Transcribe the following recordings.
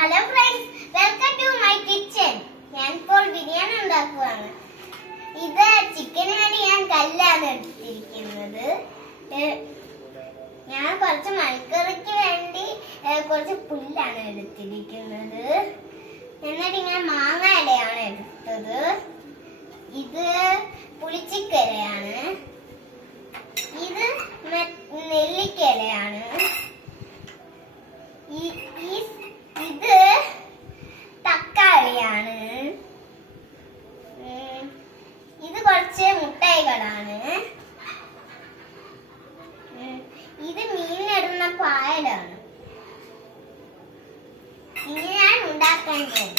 Hello friends, welcome to my kitchen. ഞാൻ ഇപ്പോൾ ബിരിയാണി ഉണ്ടാക്കുകയാണ്. ഇത് ചിക്കന് വേണ്ടി ഞാൻ കല്ലാണ് എടുത്തിരിക്കുന്നത്. ഞാൻ കുറച്ച് മണിക്കറിക്ക് വേണ്ടി കുറച്ച് പുല്ലാണ് എടുത്തിരിക്കുന്നത്. എന്നിട്ട് ഞാൻ മാങ്ങ ഇലയാണ് എടുത്തത്. ഇത് പുളിച്ചിക്കലയാണ്. ഇത് നെല്ലിക്കലയാണ്. ഇത് തക്കാളിയാണ്. ഇത് കുറച്ച് മുട്ടകളാണ്. ഇത് മീനിടുന്ന പായലാണ്. ഇനി ഞാൻ ഉണ്ടാക്കാൻ പോകും.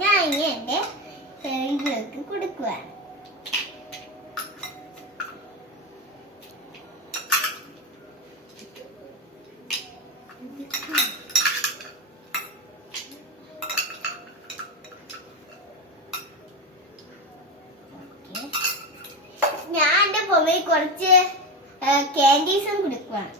ഞാൻ ഇനി എന്റെ ഇതിലേക്ക് കൊടുക്കുകയാണ്. ഞാൻ എന്റെ പൊമ്മയിൽ കുറച്ച് കാൻഡീസും കൊടുക്കുകയാണ്.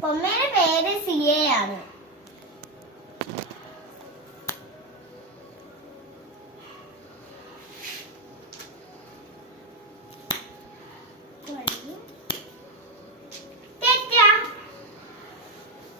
പൊമ്മയുടെ പേര് സിയയാണ്.